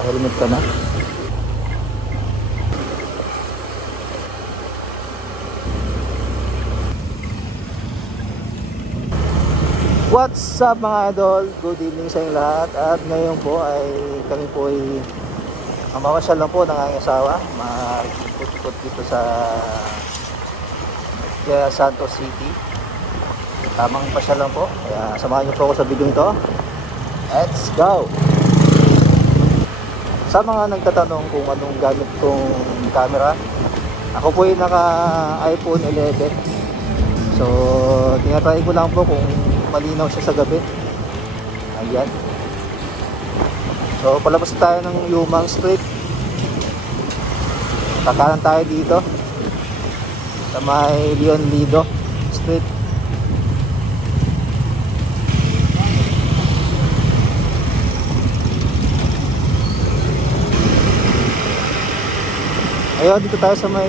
Helmet ka na. What's up mga idol? Good evening sa inyong lahat. At ngayon po ay kami po ay mamasyal lang po ng aking asawa. Mag-ikot-ikot dito sa Santos City. Tamang pasyal lang po. Kaya samahan niyo po ako sa video ito. Let's go! Sa mga nagtatanong kung anong gamit kong camera, ako po ay naka iPhone 11. So tinatry ko lang po kung malinaw siya sa gabi. Ayan. So palabas tayo ng Lumang Street. Kakanan tayo dito sa may Leon Lido Street. Ayun, dito tayo sa may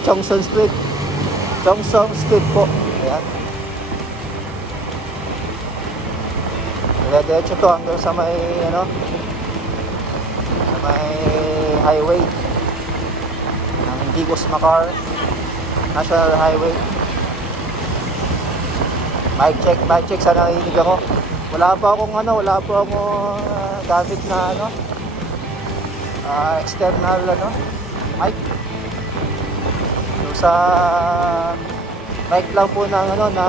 Chongson Street. Chongson Street po. Ayan. Diretso to hanggang sa may sa may highway ng Digos Macar National Highway. Mic check, sana narinig ako. Wala pa akong gamit na external mic. So sa mic lang po ng na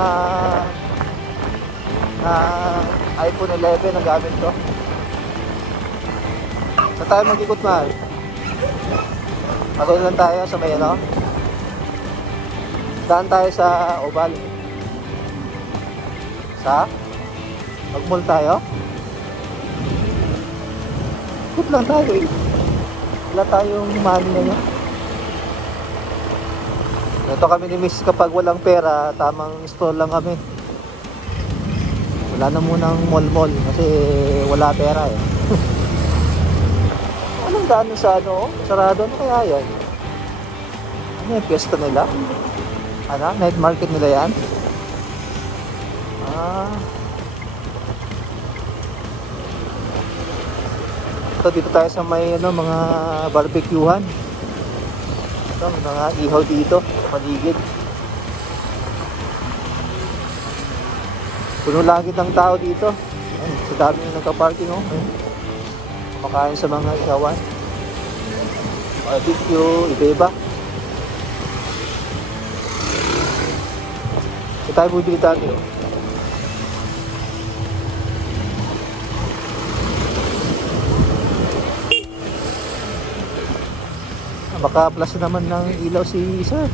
iPhone 11 ang gamit ko. Sa tayo mag-ikot, mahal. Pagod lang tayo sa may daan tayo sa Oval. Mag-mall tayo. Ikot lang tayo eh. Wala tayong money ngayon. Ito kami ni Miss kapag walang pera, tamang store lang kami. Wala na munang mall kasi wala pera eh. Anong daan sa sarado na kaya yan? Ano yung piyesta nila? Night market nila yan? Ito dito tayo sa may mga barbecuehan. Ito mga ihaw dito sa paligid. Puno lagi ng tao dito. Ay, sa dami yung nagka-parking Makain sa mga ihawan. Barbecue, iba-iba. So tayo bubili tayo. Baka plus naman ng ilaw si sir.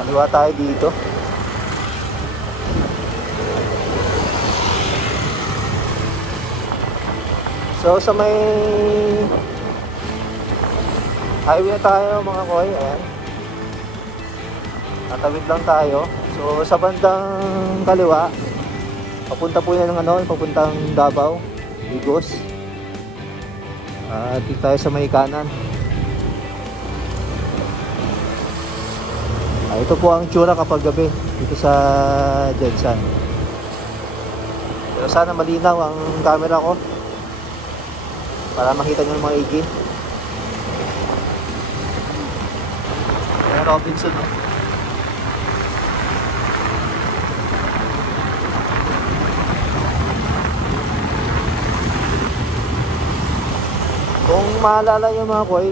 Kaliwa tayo dito. So sa may highway na tayo mga koy. Ayan. Tatawid lang tayo. So sa bandang kaliwa, papunta po yan ng papuntang Davao, Digos. Dito tayo sa may kanan. Ito po ang tsura kapag gabi dito sa Jensan. Pero sana malinaw ang camera ko para makita nyo yung mga igi. Ayan, Robinson Kung maalala nyo mga koy,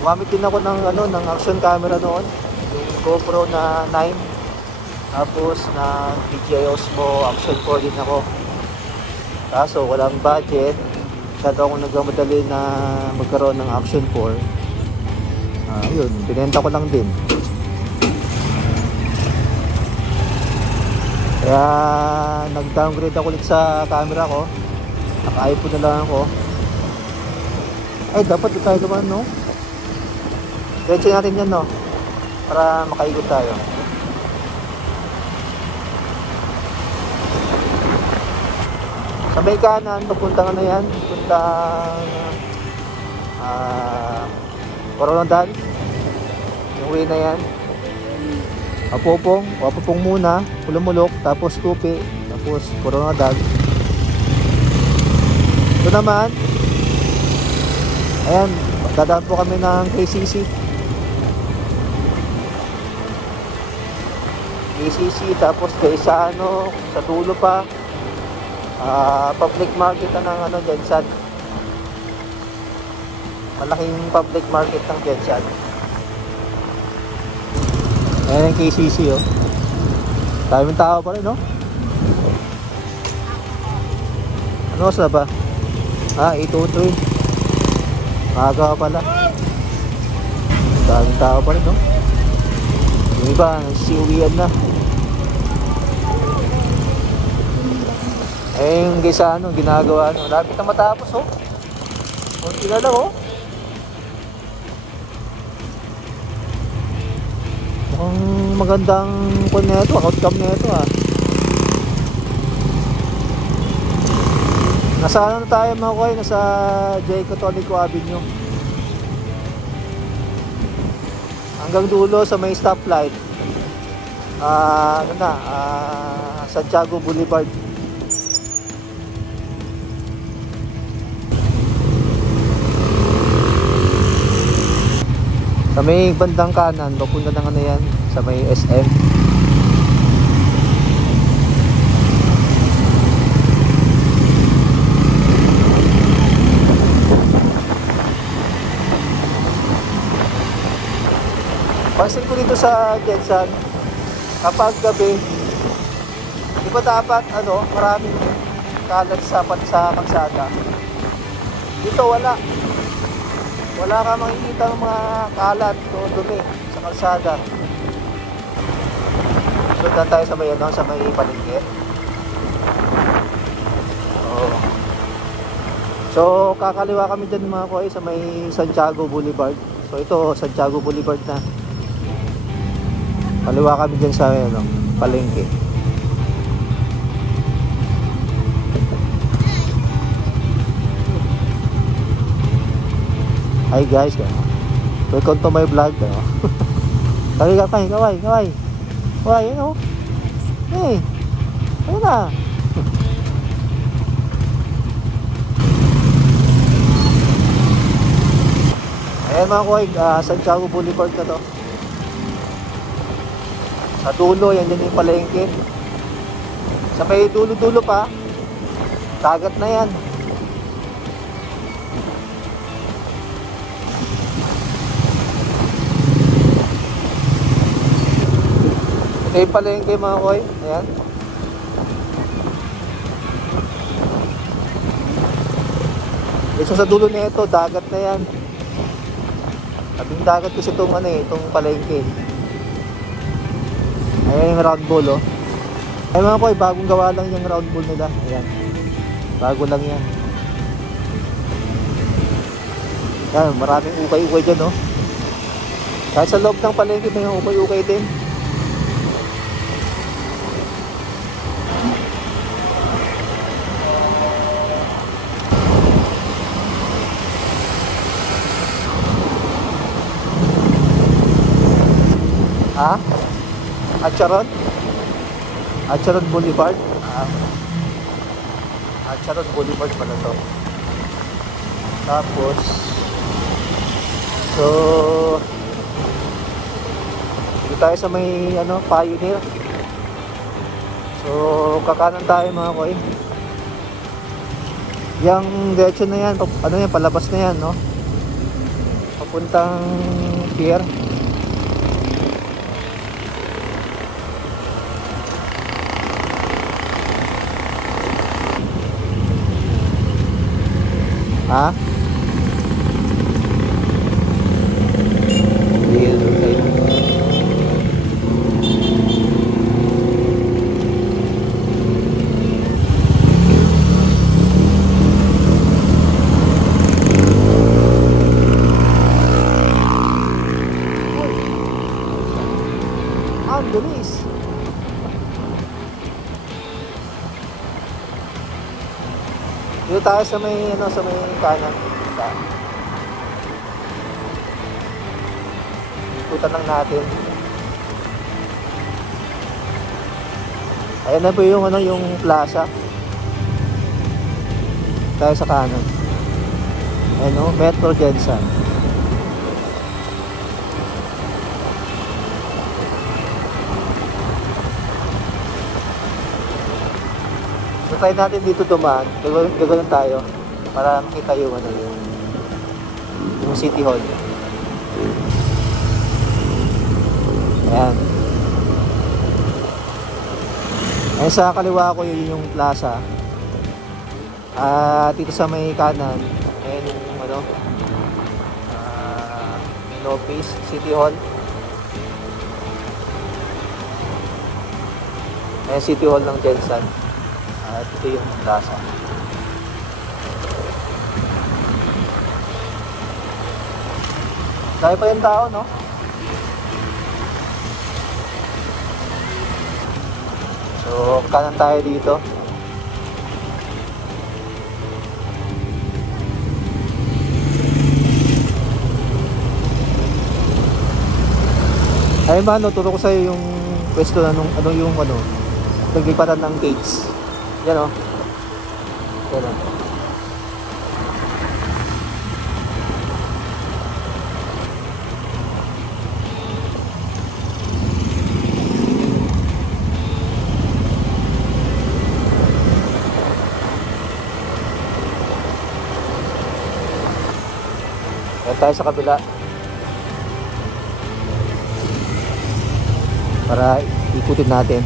gumamit din ako ng action camera noon, yung GoPro na 9. Tapos na DJI Osmo Action 4 din ako. Kaso walang budget. Kaya ako nagmamadali na magkaroon ng Action 4. Yun, binenta ko lang din. Kaya nag-downgrade ako ulit sa camera ko. Naka-iPhone na lang ako. Ay, dapat ito tayo naman, no? Diretso natin yan, no? Para makaikot tayo. Sa may kanan, papuntang yan? Papuntang Coronadal. Yung way na yan. Apopong muna, Pulumulok, tapos Tupi, tapos Coronadal. Ito naman, ayan, dadaan po kami ng KCC. Tapos kay sa dulo pa, public market ng Jensan. Malaking public market ng Jensan. Ayan yung KCC, oh. Daming tao pa rin, no? Ano sa ba? 8:03. Maaga pala. Daming tao pa rin, no? Yung iba, siuwian na. Yung gisa, ginagawa, lapit na matapos, oh. Kunti na lang, oh. Mukhang magandang outcome nito, ah. Nasa na tayo mga koy? Nasa J. Catolico Avenue. Hanggang dulo sa may stoplight. Santiago Boulevard. Sa may bandang kanan, papunta ng yan, sa may SM. Pansin ko dito sa Jensan, kapag gabi, di ba dapat maraming kalat sa kalsada? Dito wala ka makikita ng mga kalat o dumi sa kalsada. So dyan tayo sa may palengke. So kakaliwa kami dyan mga koy sa may Santiago Boulevard. So ito Santiago Boulevard na. Kaliwa kami dyan sa palengke. Hi guys, welcome to my vlog. Kaway, hey, ayun na. Ayan mga koy, Santiago Boulevard na to. Sa dulo, yan yung palengke. Sa may dulo-dulo pa, dagat na yan. Ito yung palengke mga koy. Ayan. Ito sa dulo na ito, dagat na yan. Sabing dagat kasi itong palengke. Ayan yung round ball, oh. Ay mga koy, bagong gawa lang yung round ball nila. Ayan. Bago lang yan. Ayan, maraming ukay-ukay dyan, oh. Kahit sa loob ng palengke, may ukay-ukay din. Acharon Boulevard. Acharon Boulevard pala to. Tapos so dito tayo sa may Pioneer. So kakanan tayo mga koy. Yang diretso na yan, palabas na yan, no? Papuntang pier. Bilis. Dito tayo sa may kanan. Ikutan lang natin. Ayan na po yung ano, yung plaza. Tayo sa kanan. Ano, Metro Jensen. So try natin dito dumaan. Gagawin tayo para makita yung ano, yung City Hall. Ayan. Ayan sa kaliwa ko yung plaza. Dito sa may kanan, ayan yung ano, main office, City Hall. Ayan, City Hall ng Jensen. Ito yung plaza. Dahil pa yung tao, no? So, kanan tayo dito. Ay mano, turo ko sa'yo yung pwesto na nung ano yung ano, naglipatan ng gates. Yan o. Yan o. Yan tayo sa kabila. Para ikutin natin.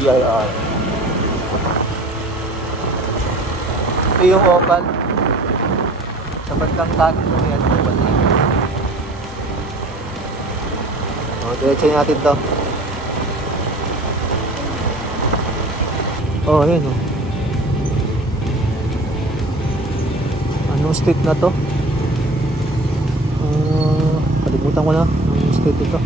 PIR. Ito yung oval. Sa bandang kanan mo yan, oval. Diretso natin to. Ayan o. Anong street na to? Kalimutan ko na. Anong street ito?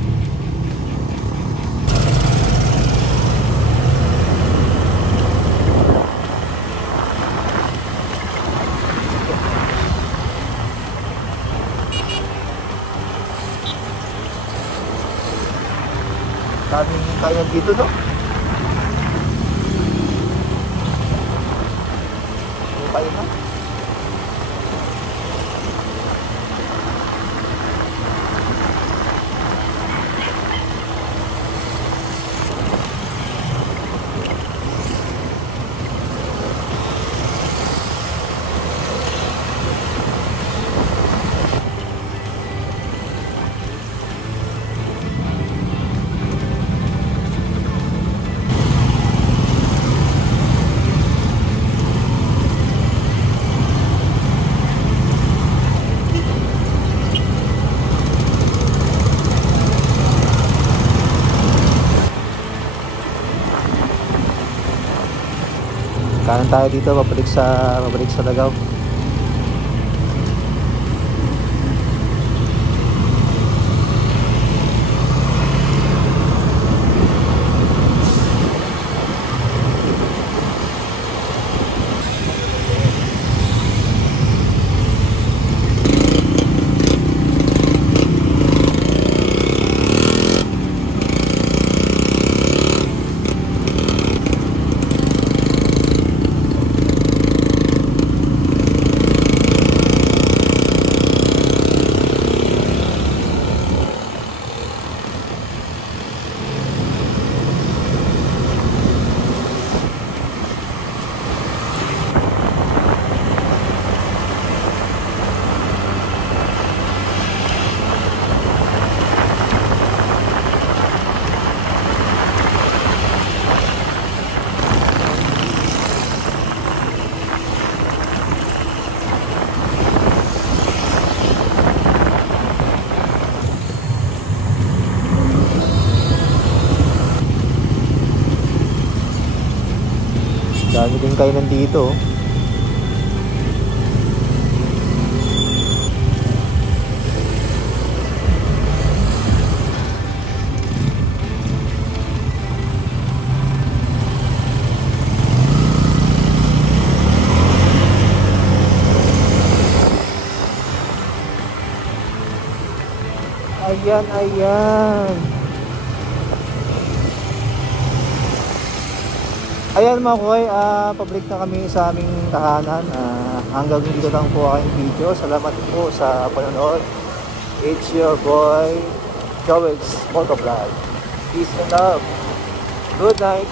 Daming kaya dito, no? Ano kayo na? Kanan tayo dito, babalik sa Lagaw. Dami din kayo nandito. Ayan, ayan. Ayan mga kuhay, pabalik na kami sa aming tahanan. Hanggang dito lang po aking video. Salamat po sa panonood. It's your boy, Joel's Motovlog. Peace and love. Good night.